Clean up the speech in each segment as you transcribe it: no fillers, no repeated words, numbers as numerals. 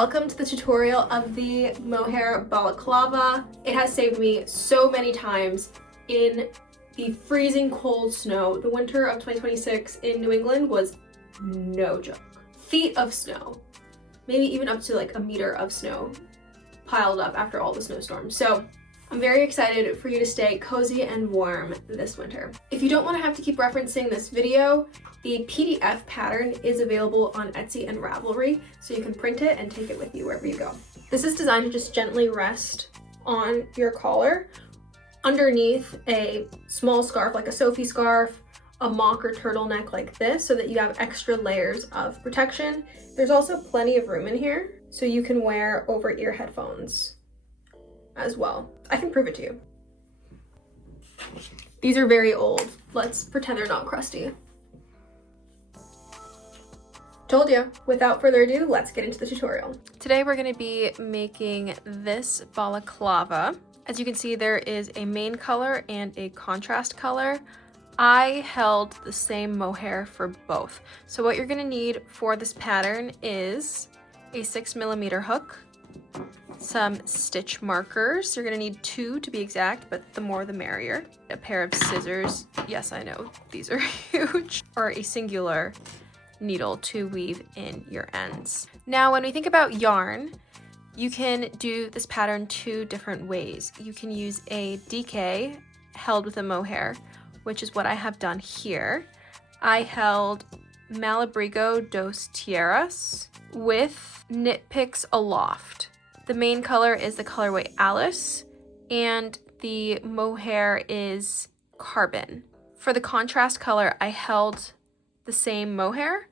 Welcome to the tutorial of the mohair balaclava. It has saved me so many times in the freezing cold snow. The winter of 2026 in New England was no joke. Feet of snow, maybe even up to like a meter of snow piled up after all the snowstorms. So I'm very excited for you to stay cozy and warm this winter. If you don't want to have to keep referencing this video, the PDF pattern is available on Etsy and Ravelry, so you can print it and take it with you wherever you go. This is designed to just gently rest on your collar underneath a small scarf, like a Sophie scarf, a mock or turtleneck like this, so that you have extra layers of protection. There's also plenty of room in here, so you can wear over-ear headphones as well. I can prove it to you. These are very old. Let's pretend they're not crusty. Told you. Without further ado, let's get into the tutorial. Today we're going to be making this balaclava. As you can see, there is a main color and a contrast color. I held the same mohair for both. So what you're going to need for this pattern is a 6mm hook, some stitch markers. You're gonna need 2 to be exact, but the more the merrier. A pair of scissors. Yes, I know, these are huge. Or a singular needle to weave in your ends. Now, when we think about yarn, you can do this pattern 2 different ways. You can use a DK held with a mohair, which is what I have done here. I held Malabrigo dos Tierras with Knit Picks Aloft. The main color is the colorway Alice, and the mohair is Carbon. For the contrast color, I held the same mohair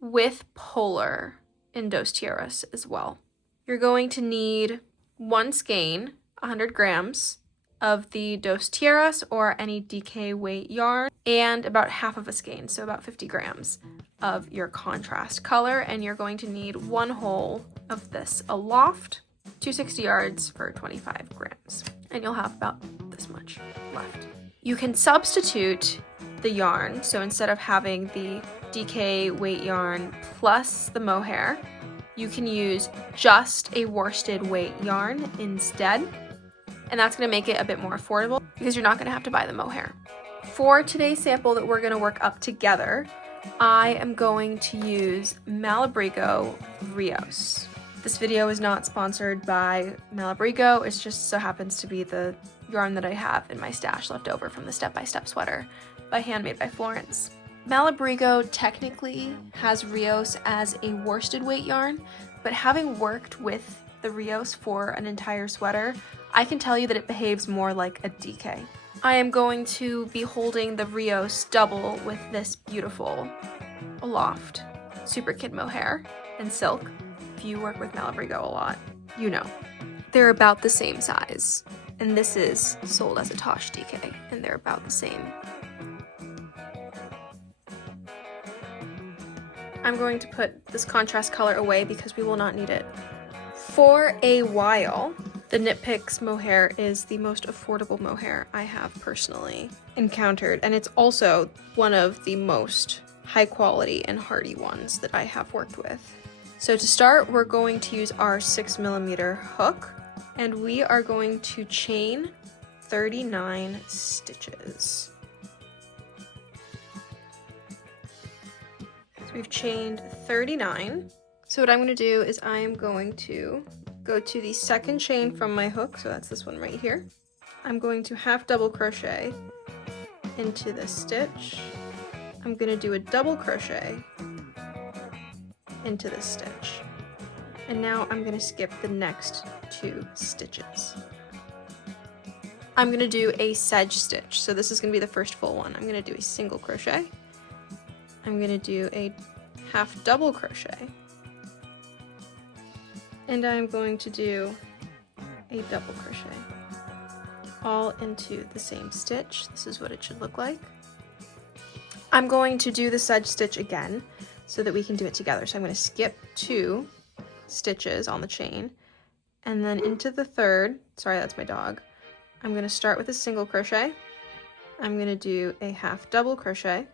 with Polar in Dos Tierras as well. You're going to need 1 skein, 100 grams of the Dos Tierras or any DK weight yarn, and about half of a skein, so about 50 grams of your contrast color, and you're going to need 1 hole of this Aloft, 260 yards for 25 grams, and you'll have about this much left. You can substitute the yarn, so instead of having the DK weight yarn plus the mohair, you can use just a worsted weight yarn instead, and that's going to make it a bit more affordable because you're not going to have to buy the mohair. For today's sample that we're going to work up together, I am going to use Malabrigo Rios. This video is not sponsored by Malabrigo, it just so happens to be the yarn that I have in my stash left over from the Step by Step sweater by Handmade by Florence. Malabrigo technically has Rios as a worsted weight yarn, but having worked with the Rios for an entire sweater, I can tell you that it behaves more like a DK. I am going to be holding the Rios double with this beautiful Aloft Super Kid mohair and silk. If you work with Malabrigo a lot, you know. They're about the same size, and this is sold as a Tosh DK, and they're about the same. I'm going to put this contrast color away because we will not need it for a while. The Knit Picks mohair is the most affordable mohair I have personally encountered, and it's also one of the most high quality and hardy ones that I have worked with. So to start, we're going to use our 6mm hook, and we are going to chain 39 stitches. So we've chained 39. So what I'm going to do is I'm going to go to the second chain from my hook, so that's this one right here. I'm going to half double crochet into this stitch. I'm going to do a double crochet into this stitch. And now I'm going to skip the next 2 stitches. I'm going to do a sedge stitch, so this is going to be the first full one. I'm going to do a single crochet. I'm going to do a half double crochet. And I'm going to do a double crochet all into the same stitch. This is what it should look like. I'm going to do the sedge stitch again so that we can do it together. So I'm going to skip 2 stitches on the chain, and then into the third, sorry, that's my dog. I'm going to start with a single crochet. I'm going to do a half double crochet,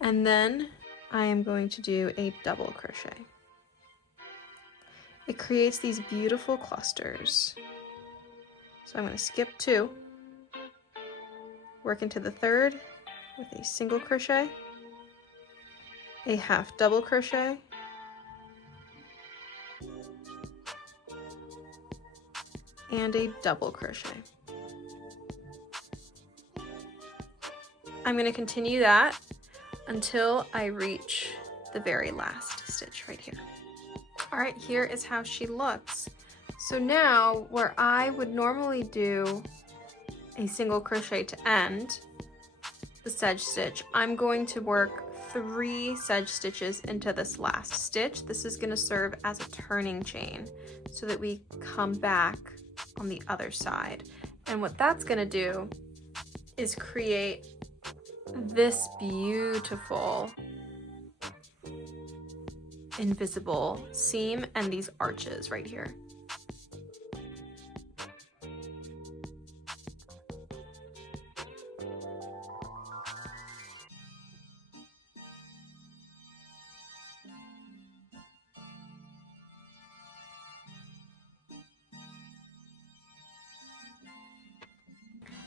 and then I am going to do a double crochet. it creates these beautiful clusters. So I'm going to skip 2, work into the 3rd with a single crochet, a half double crochet, and a double crochet. I'm going to continue that until I reach the very last stitch right here. All right, here is how she looks. So now where I would normally do a single crochet to end the sedge stitch, I'm going to work 3 sedge stitches into this last stitch. This is going to serve as a turning chain so that we come back on the other side. And what that's going to do is create this beautiful invisible seam and these arches right here.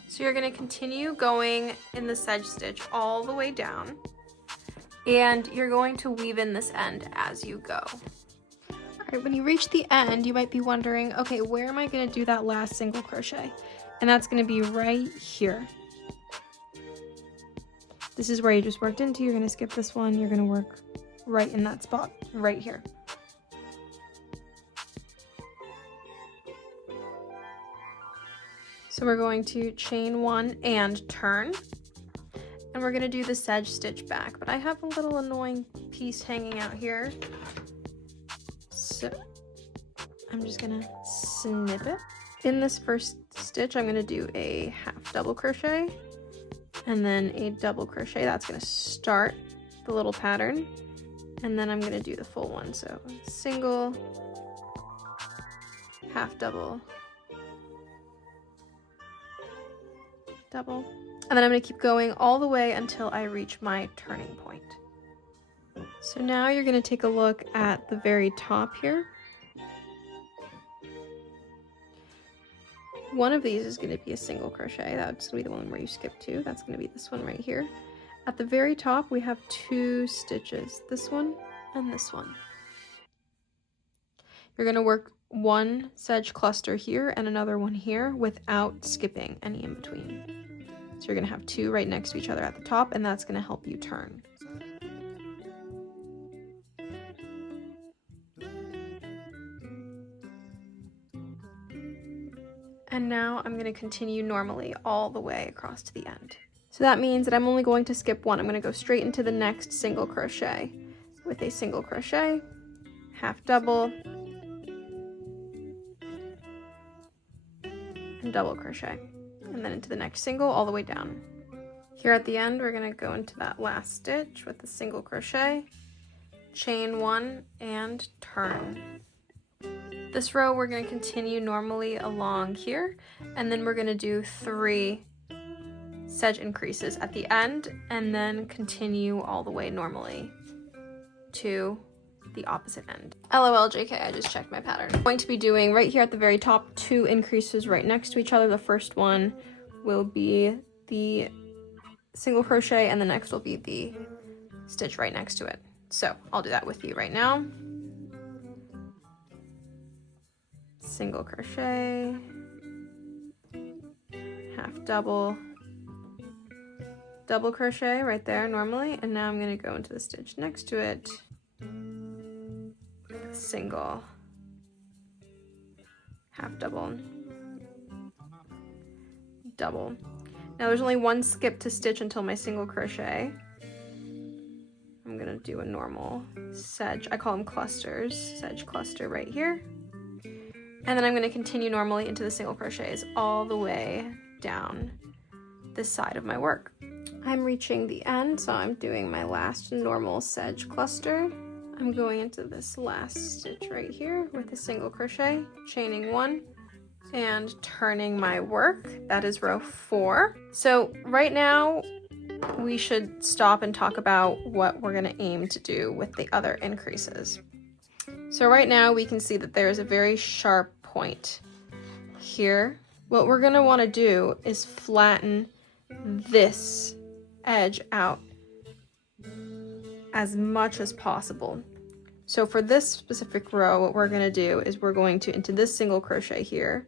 So you're going to continue going in the sedge stitch all the way down, and you're going to weave in this end as you go. All right, when you reach the end, you might be wondering, okay, where am I going to do that last single crochet? And that's going to be right here. This is where you just worked into. You're going to skip this one. You're going to work right in that spot right here. So we're going to chain 1 and turn, and we're going to do the sedge stitch back, but I have a little annoying piece hanging out here, so I'm just going to snip it. In this first stitch, I'm going to do a half double crochet and then a double crochet. That's going to start the little pattern, and then I'm going to do the full one. So single, half double, double, and then I'm going to keep going all the way until I reach my turning point. So now you're going to take a look at the very top here. One of these is going to be a single crochet. That's going to be the one where you skip 2. That's going to be this one right here. At the very top we have 2 stitches, this one and this one. You're going to work 1 sedge cluster here and another one here without skipping any in between. So you're going to have 2 right next to each other at the top, and that's going to help you turn. And now I'm going to continue normally all the way across to the end. So that means that I'm only going to skip 1. I'm going to go straight into the next single crochet with a single crochet, half double, and double crochet, and then into the next single all the way down. Here at the end, we're going to go into that last stitch with a single crochet, chain 1, and turn. This row we're going to continue normally along here, and then we're going to do 3 sedge increases at the end, and then continue all the way normally to the opposite end. LOL JK, I just checked my pattern. I'm going to be doing right here at the very top 2 increases right next to each other. The first one will be the single crochet, and the next will be the stitch right next to it. So I'll do that with you right now. Single crochet, half double, double crochet right there normally, and now I'm going to go into the stitch next to it, single, half double, double. Now there's only 1 skip to stitch until my single crochet. I'm going to do a normal sedge, I call them clusters, sedge cluster right here. And then I'm going to continue normally into the single crochets all the way down this side of my work. I'm reaching the end, so I'm doing my last normal sedge cluster. I'm going into this last stitch right here with a single crochet, chaining 1, and turning my work. That is row 4. So right now we should stop and talk about what we're going to aim to do with the other increases. So right now we can see that there's a very sharp point here. What we're gonna wanna do is flatten this edge out as much as possible. So for this specific row, what we're gonna do is we're going to, into this single crochet here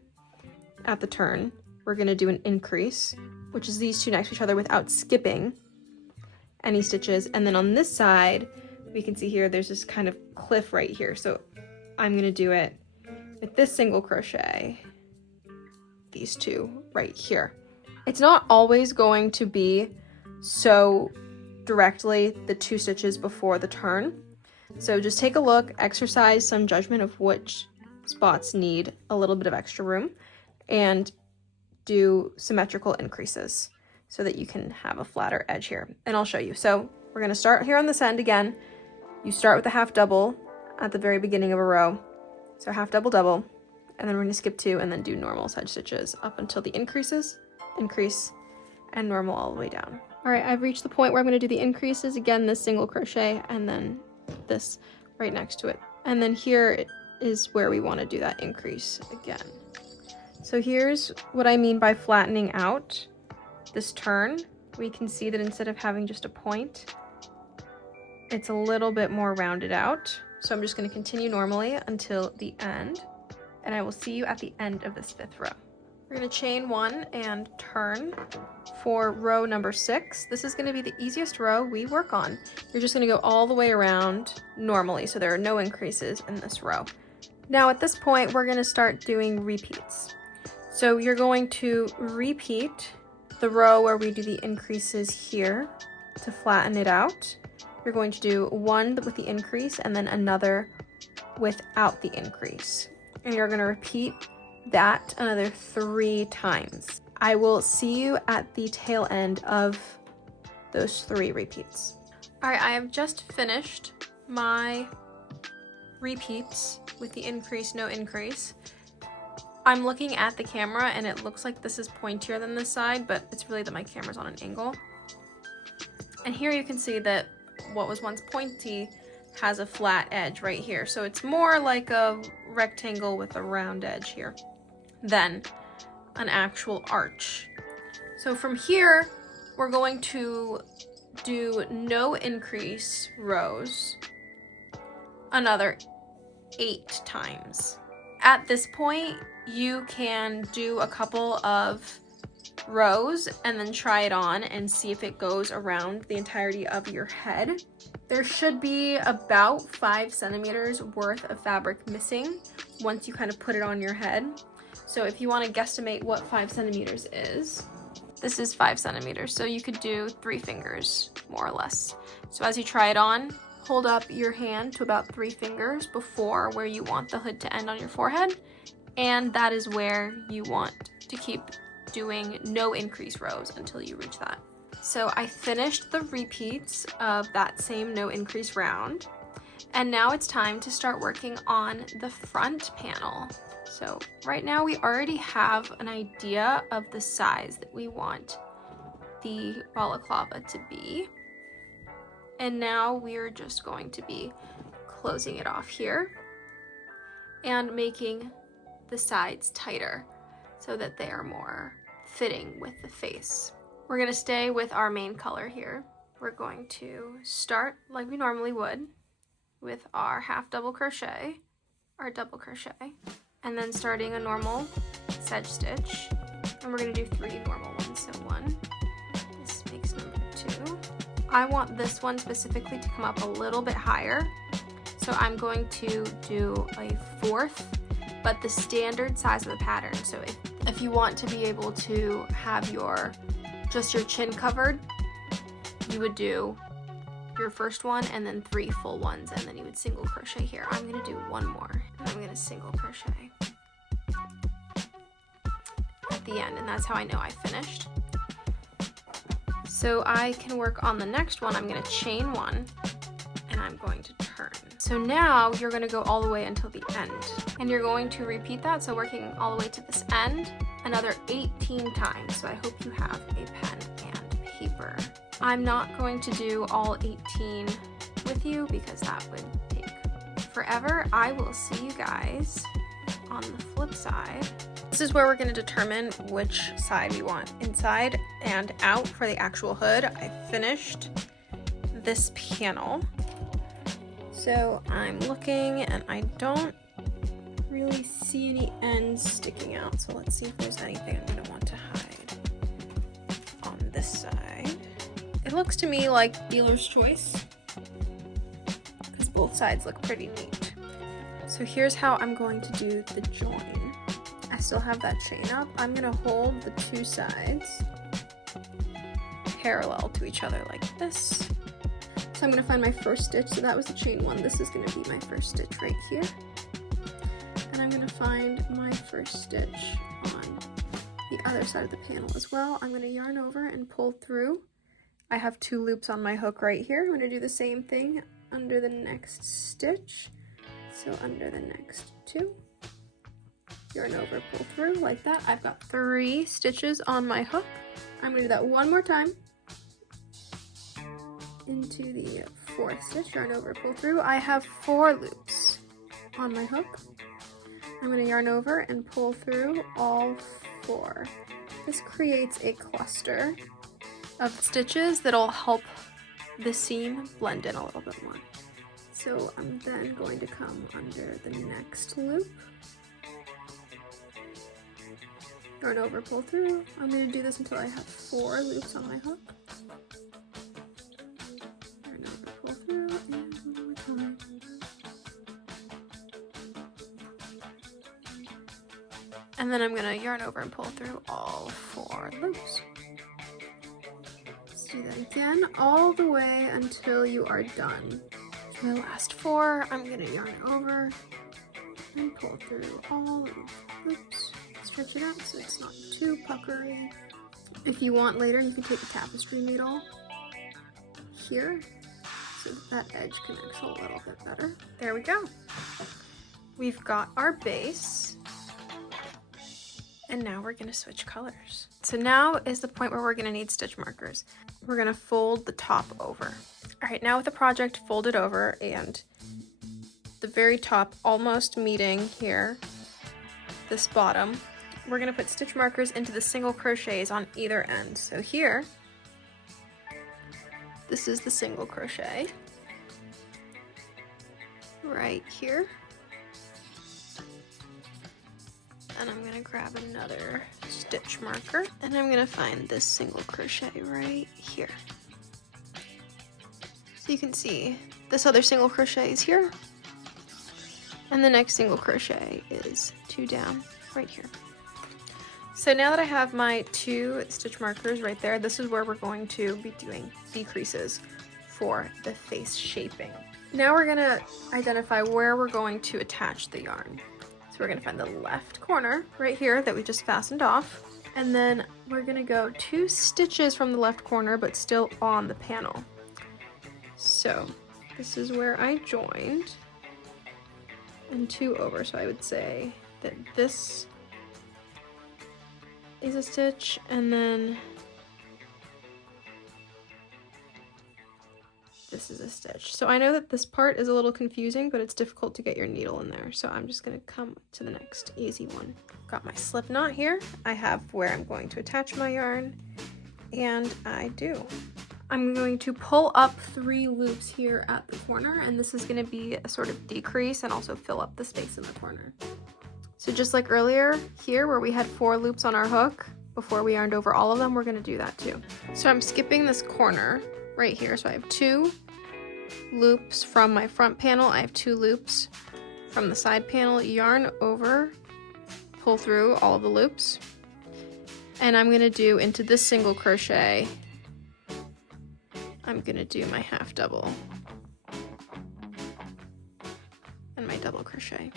at the turn, we're gonna do an increase, which is these two next to each other without skipping any stitches. And then on this side, we can see here, there's this kind of cliff right here. So I'm gonna do it with this single crochet, these two right here. It's not always going to be so directly the 2 stitches before the turn. So just take a look, exercise some judgment of which spots need a little bit of extra room, and do symmetrical increases so that you can have a flatter edge here. And I'll show you. So we're gonna start here on this end again. You start with a half double at the very beginning of a row. So half double double, and then we're gonna skip 2 and then do normal side stitches up until the increases, increase, and normal all the way down. All right, I've reached the point where I'm gonna do the increases again, this single crochet, and then this right next to it. And then here is where we wanna do that increase again. So here's what I mean by flattening out this turn. We can see that instead of having just a point, it's a little bit more rounded out. So I'm just gonna continue normally until the end, and I will see you at the end of this 5th row. We're gonna chain 1 and turn for row number 6. This is gonna be the easiest row we work on. You're just gonna go all the way around normally, so there are no increases in this row. Now at this point, we're gonna start doing repeats. So you're going to repeat the row where we do the increases here to flatten it out. You're going to do 1 with the increase and then another without the increase. And you're gonna repeat that another 3 times. I will see you at the tail end of those 3 repeats. All right, I have just finished my repeats with the increase, no increase. I'm looking at the camera and it looks like this is pointier than this side, but it's really that my camera's on an angle. And here you can see that what was once pointy has a flat edge right here. So it's more like a rectangle with a round edge here than an actual arch. So from here, we're going to do no increase rows another 8 times. At this point, you can do a couple of rows and then try it on and see if it goes around the entirety of your head. There should be about 5 centimeters worth of fabric missing once you kind of put it on your head. So if you want to guesstimate what 5 centimeters is, this is 5 centimeters. So you could do 3 fingers, more or less. So as you try it on, hold up your hand to about 3 fingers before where you want the hood to end on your forehead. And that is where you want to keep doing no increase rows until you reach that. So I finished the repeats of that same no increase round. And now it's time to start working on the front panel. So right now we already have an idea of the size that we want the balaclava to be. And now we're just going to be closing it off here and making the sides tighter so that they are more fitting with the face. We're gonna stay with our main color here. We're going to start like we normally would with our half double crochet, our double crochet, and then starting a normal sedge stitch. And we're gonna do 3 normal ones. So 1, this makes number 2. I want this one specifically to come up a little bit higher. So I'm going to do a 4th, but the standard size of the pattern. So if you want to be able to have just your chin covered, you would do your first one and then 3 full ones, and then you would single crochet here. I'm gonna do 1 more, and I'm gonna single crochet at the end, and that's how I know I finished. So I can work on the next one. I'm gonna chain 1, and I'm going to turn. So now you're gonna go all the way until the end, and you're going to repeat that. So working all the way to this end, another 18 times. So I hope you have a pen and paper. I'm not going to do all 18 with you because that would take forever. I will see you guys on the flip side. This is where we're going to determine which side we want, inside and out for the actual hood. I finished this panel, so I'm looking and I don't really see any ends sticking out, so let's see if there's anything I'm going to want to hide on this side. It looks to me like dealer's choice because both sides look pretty neat. So here's how I'm going to do the join. I still have that chain up. I'm going to hold the two sides parallel to each other like this. So I'm going to find my first stitch. So that was the chain one. This is going to be my first stitch right here. And I'm going to find my first stitch on the other side of the panel as well. I'm going to yarn over and pull through. I have 2 loops on my hook right here. I'm going to do the same thing under the next stitch. So under the next 2, yarn over, pull through like that. I've got 3 stitches on my hook. I'm going to do that one more time. Into the 4th stitch, yarn over, pull through. I have 4 loops on my hook. I'm going to yarn over and pull through all 4. This creates a cluster of stitches that'll help the seam blend in a little bit more. So I'm then going to come under the next loop, yarn over, pull through. I'm going to do this until I have 4 loops on my hook. Yarn over, pull through, and one more time. And then I'm going to yarn over and pull through all 4 loops. Let's do that again all the way until you are done. For the last 4, I'm going to yarn over and pull through all the loops. Stretch it out so it's not too puckery. If you want later, you can take a tapestry needle here so that edge connects a little bit better. There we go. We've got our base. And now we're going to switch colors. So now is the point where we're going to need stitch markers. We're going to fold the top over. All right, now with the project folded over and the very top almost meeting here, this bottom, we're going to put stitch markers into the single crochets on either end. So here, this is the single crochet right here. And I'm gonna grab another stitch marker and I'm gonna find this single crochet right here. So you can see this other single crochet is here and the next single crochet is 2 down right here. So now that I have my 2 stitch markers right there, this is where we're going to be doing decreases for the face shaping. Now we're gonna identify where we're going to attach the yarn. So we're going to find the left corner right here that we just fastened off, and then we're going to go 2 stitches from the left corner but still on the panel. So this is where I joined and 2 over, so I would say that this is a stitch and then this is a stitch. So I know that this part is a little confusing, but it's difficult to get your needle in there. So I'm just going to come to the next easy one. Got my slip knot here. I have where I'm going to attach my yarn, and I do. I'm going to pull up 3 loops here at the corner, and this is going to be a sort of decrease and also fill up the space in the corner. So just like earlier here where we had 4 loops on our hook before we yarned over all of them, we're going to do that too. So I'm skipping this corner right here. So I have 2 loops from my front panel. I have 2 loops from the side panel. Yarn over, pull through all of the loops, and I'm going to do into this single crochet, I'm going to do my half double and my double crochet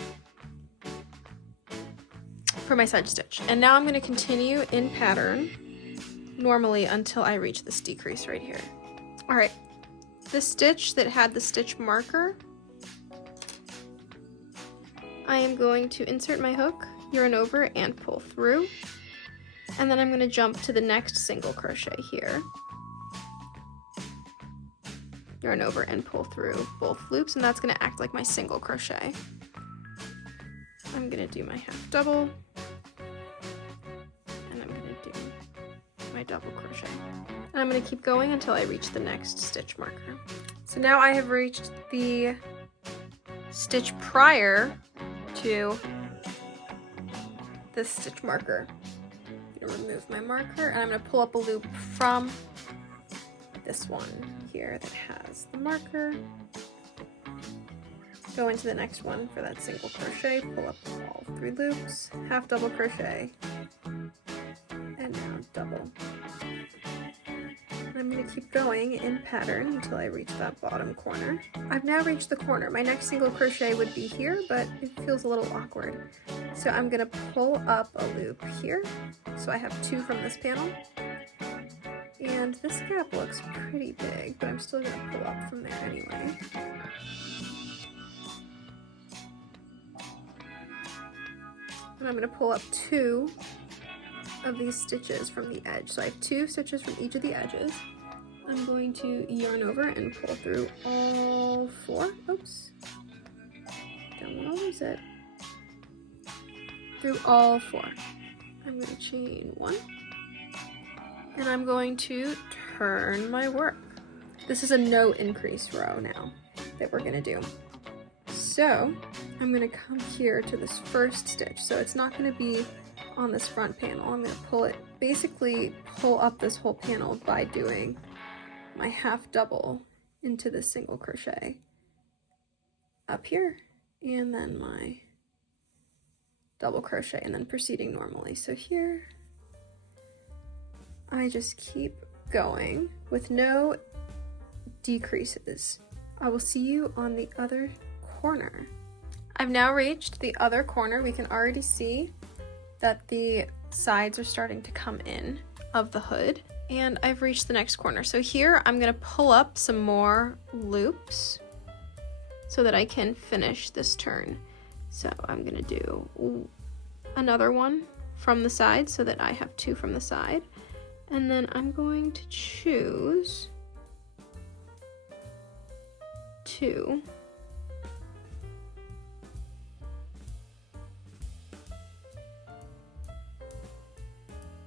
for my side stitch. And now I'm going to continue in pattern normally until I reach this decrease right here. All right, the stitch that had the stitch marker, I am going to insert my hook, yarn over, and pull through. And then I'm going to jump to the next single crochet here. yarn over and pull through both loops, and that's going to act like my single crochet. I'm going to do my half double, and I'm going to do my double crochet. And I'm going to keep going until I reach the next stitch marker. So now I have reached the stitch prior to this stitch marker. I'm going to remove my marker, and I'm going to pull up a loop from this one here that has the marker. Go into the next one for that single crochet, pull up all 3 loops, half double crochet, and now double. I'm going to keep going in pattern until I reach that bottom corner. I've now reached the corner. My next single crochet would be here, but it feels a little awkward. So I'm going to pull up a loop here. So I have 2 from this panel. And this gap looks pretty big, but I'm still going to pull up from there anyway. And I'm going to pull up 2 of these stitches from the edge. So I have 2 stitches from each of the edges. I'm going to yarn over and pull through all 4. Oops. Don't want to lose it. Through all 4. I'm going to chain 1. And I'm going to turn my work. This is a no increase row now that we're going to do. So I'm going to come here to this first stitch. So it's not going to be on this front panel. I'm going to pull it, basically pull up this whole panel by doing my half double into the single crochet up here, and then my double crochet, and then proceeding normally. So here I just keep going with no decreases. I will see you on the other corner. I've now reached the other corner. We can already see that the sides are starting to come in of the hood, and I've reached the next corner. So here I'm going to pull up some more loops so that I can finish this turn. So I'm going to do another one from the side so that I have 2 from the side. And then I'm going to choose 2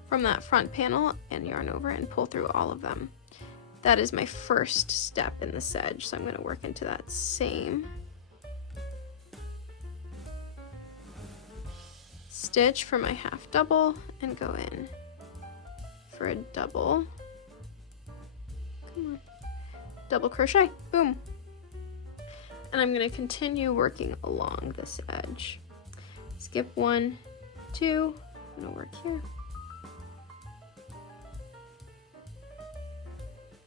from that front panel and yarn over and pull through all of them. That is my first step in the sedge, so I'm going to work into that same stitch for my half double and go in for a double. Come on. Double crochet, boom. And I'm going to continue working along this edge. Skip 1, 2, I'm going to work here.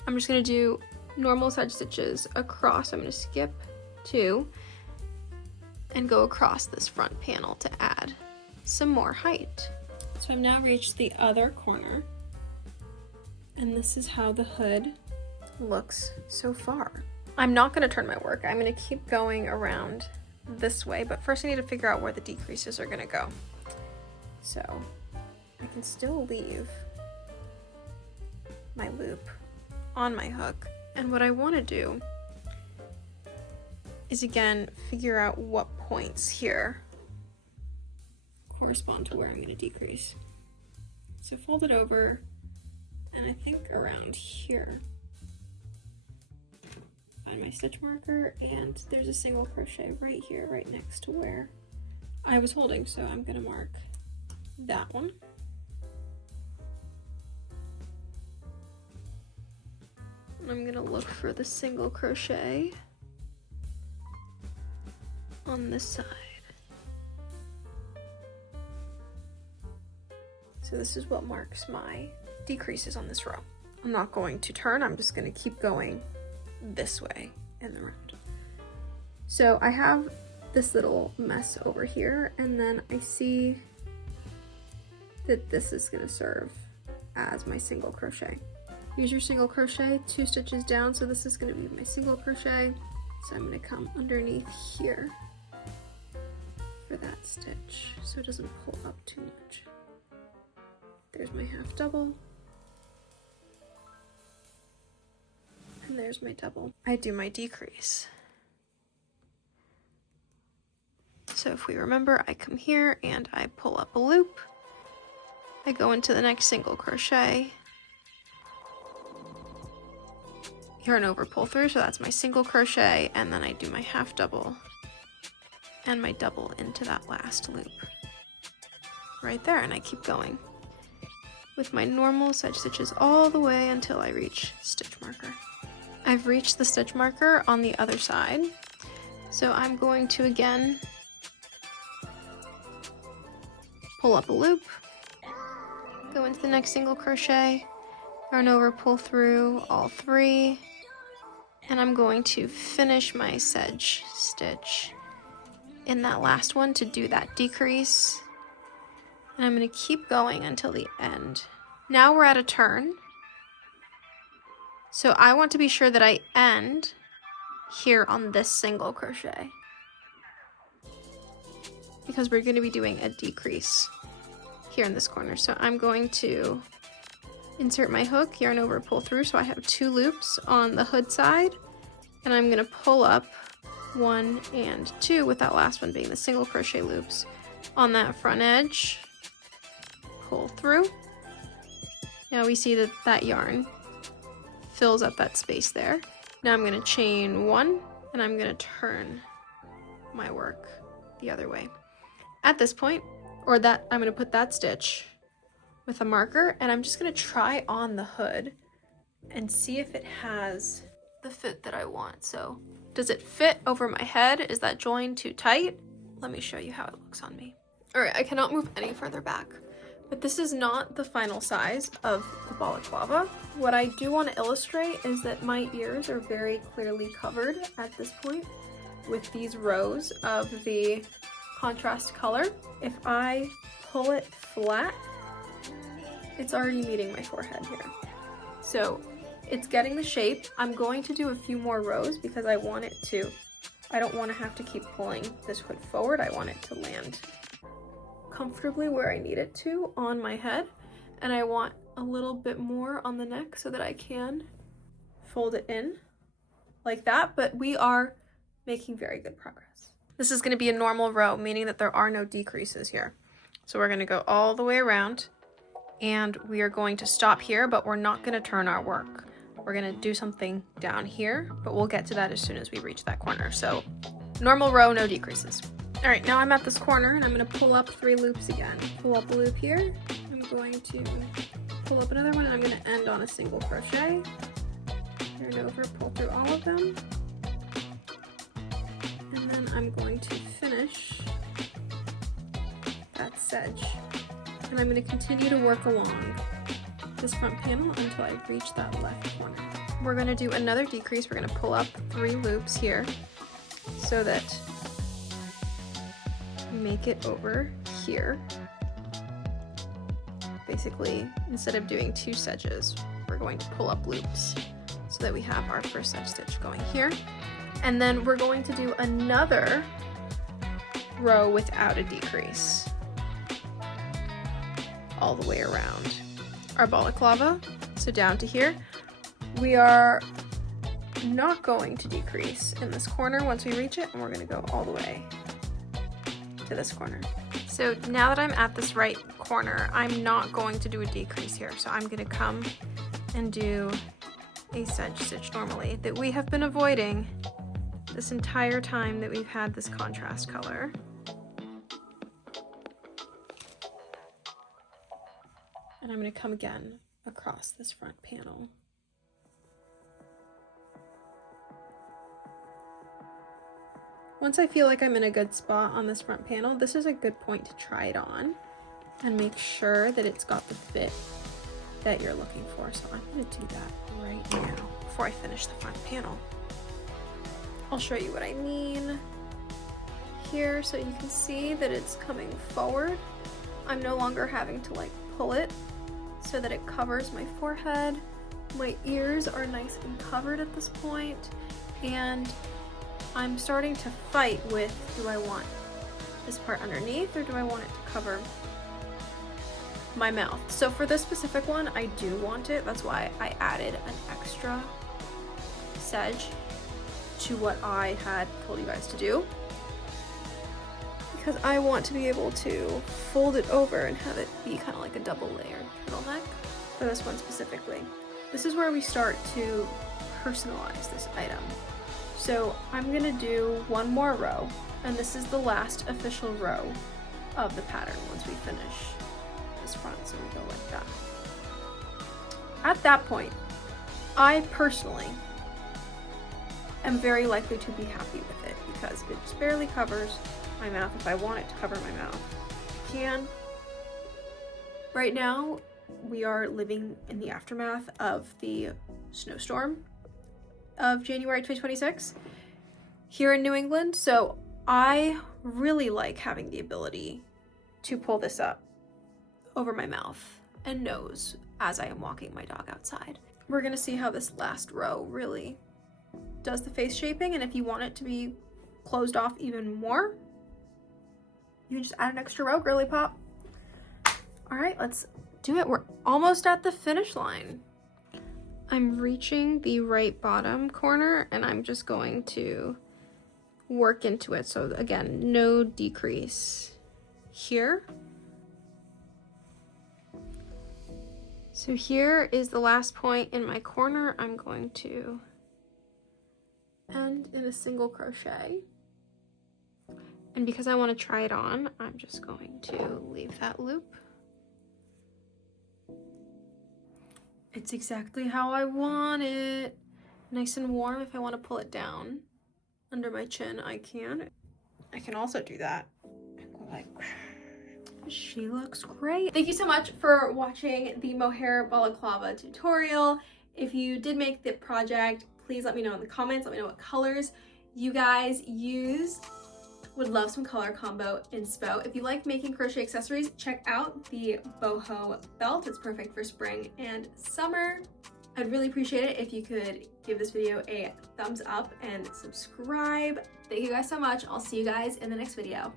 I'm just going to do normal sedge stitches across. I'm going to skip 2 and go across this front panel to add some more height. So I've now reached the other corner, and this is how the hood looks so far. I'm not going to turn my work. I'm going to keep going around this way, but first I need to figure out where the decreases are going to go. So I can still leave my loop on my hook, and what I want to do is again figure out what points here correspond to where I'm going to decrease. So fold it over, and I think around here. Find my stitch marker, and there's a single crochet right here, right next to where I was holding, so I'm going to mark that one. I'm going to look for the single crochet on this side. So this is what marks my decreases on this row. I'm not going to turn, I'm just going to keep going this way in the round. So I have this little mess over here, and then I see that this is going to serve as my single crochet. Use your single crochet 2 stitches down, so this is going to be my single crochet. So I'm going to come underneath here for that stitch so it doesn't pull up too much. There's my half double. And there's my double. I do my decrease. So if we remember, I come here and I pull up a loop. I go into the next single crochet, yarn over, pull through, so that's my single crochet, and then I do my half double and my double into that last loop right there, and I keep going with my normal sedge stitches all the way until I reach stitch marker. I've reached the stitch marker on the other side, so I'm going to again pull up a loop, go into the next single crochet, yarn over, pull through all three, and I'm going to finish my sedge stitch in that last one to do that decrease, and I'm going to keep going until the end. Now we're at a turn, so I want to be sure that I end here on this single crochet because we're going to be doing a decrease here in this corner. So I'm going to insert my hook, yarn over, pull through, so I have 2 loops on the hood side, and I'm going to pull up 1 and 2 with that last one being the single crochet loops on that front edge, pull through. Now we see that that yarn fills up that space there. Now I'm going to chain 1 and I'm going to turn my work the other way. At this point, or that, I'm going to put that stitch with a marker, and I'm just going to try on the hood and see if it has the fit that I want. So does it fit over my head? Is that join too tight? Let me show you how it looks on me. All right, I cannot move any further back, but this is not the final size of the balaclava. What I do want to illustrate is that my ears are very clearly covered at this point with these rows of the contrast color. If I pull it flat, it's already meeting my forehead here. So it's getting the shape. I'm going to do a few more rows because I want it to, I don't want to have to keep pulling this hood forward. I want it to land comfortably where I need it to on my head. And I want a little bit more on the neck so that I can fold it in like that, but we are making very good progress. This is going to be a normal row, meaning that there are no decreases here. So we're going to go all the way around, and we are going to stop here, but we're not going to turn our work. We're going to do something down here, but we'll get to that as soon as we reach that corner. So normal row, no decreases. All right, now I'm at this corner, and I'm going to pull up 3 loops again. Pull up a loop here. I'm going to pull up another one, and I'm going to end on a single crochet. Yarn over, pull through all of them. And then I'm going to finish that sedge. And I'm going to continue to work along this front panel until I reach that left corner. We're going to do another decrease. We're going to pull up 3 loops here so that we make it over here. Basically, instead of doing 2 sedges, we're going to pull up loops so that we have our first sedge stitch going here. And then we're going to do another row without a decrease all the way around our balaclava. So down to here, we are not going to decrease in this corner once we reach it, and we're going to go all the way to this corner. So now that I'm at this right corner, I'm not going to do a decrease here. So I'm going to come and do a sedge stitch normally that we have been avoiding this entire time that we've had this contrast color. And I'm going to come again across this front panel. Once I feel like I'm in a good spot on this front panel, this is a good point to try it on and make sure that it's got the fit that you're looking for. So I'm going to do that right now before I finish the front panel. I'll show you what I mean here so you can see that it's coming forward. I'm no longer having to like pull it so that it covers my forehead. My ears are nice and covered at this point, and I'm starting to fight with, do I want this part underneath or do I want it to cover my mouth? So for this specific one, I do want it. That's why I added an extra sedge to what I had told you guys to do, because I want to be able to fold it over and have it be kind of like a double layered turtleneck for this one specifically. This is where we start to personalize this item. So I'm gonna do one more row, and this is the last official row of the pattern once we finish this front, so we go like that. At that point, I personally am very likely to be happy with it because it just barely covers my mouth. If I want it to cover my mouth, it can. Right now, we are living in the aftermath of the snowstorm of January 2026 here in New England, so I really like having the ability to pull this up over my mouth and nose as I am walking my dog outside. We're gonna see how this last row really does the face shaping, and if you want it to be closed off even more, you can just add an extra row, girly pop. All right, let's do it. We're almost at the finish line. I'm reaching the right bottom corner and I'm just going to work into it. So again, no decrease here. So here is the last point in my corner. I'm going to end in a single crochet. And because I want to try it on, I'm just going to leave that loop. It's exactly how I want it. Nice and warm. If I want to pull it down under my chin, I can. I can also do that and go like, she looks great. Thank you so much for watching the mohair balaclava tutorial. If you did make the project, please let me know in the comments. Let me know what colors you guys used. Would love some color combo inspo. If you like making crochet accessories, check out the boho belt. It's perfect for spring and summer. I'd really appreciate it if you could give this video a thumbs up and subscribe. Thank you guys so much. I'll see you guys in the next video.